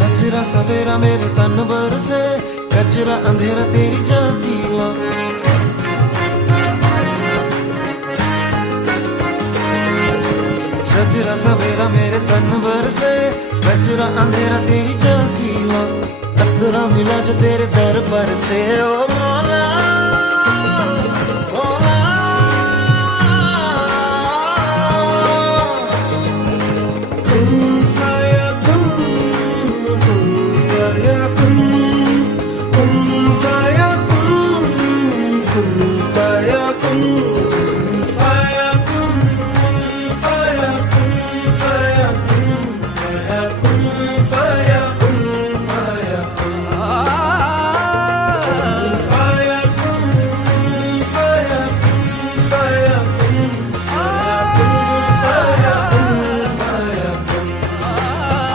सजरा सवेरा मेरे तन बरसे, कजरा अंधेरा तेरी चलती ला। सजरा सवेरा मेरे तन बरसे, कजरा अंधेरा तेरी चलती ला। कतरा मिला जो तेरे दर पर से, ओ मौला मौला। कुन फयकुन, कुन फयकुन, कुन फयकुन, कुन फयकुन, फयकुन, फयकुन, फयकुन, फयकुन, फयकुन।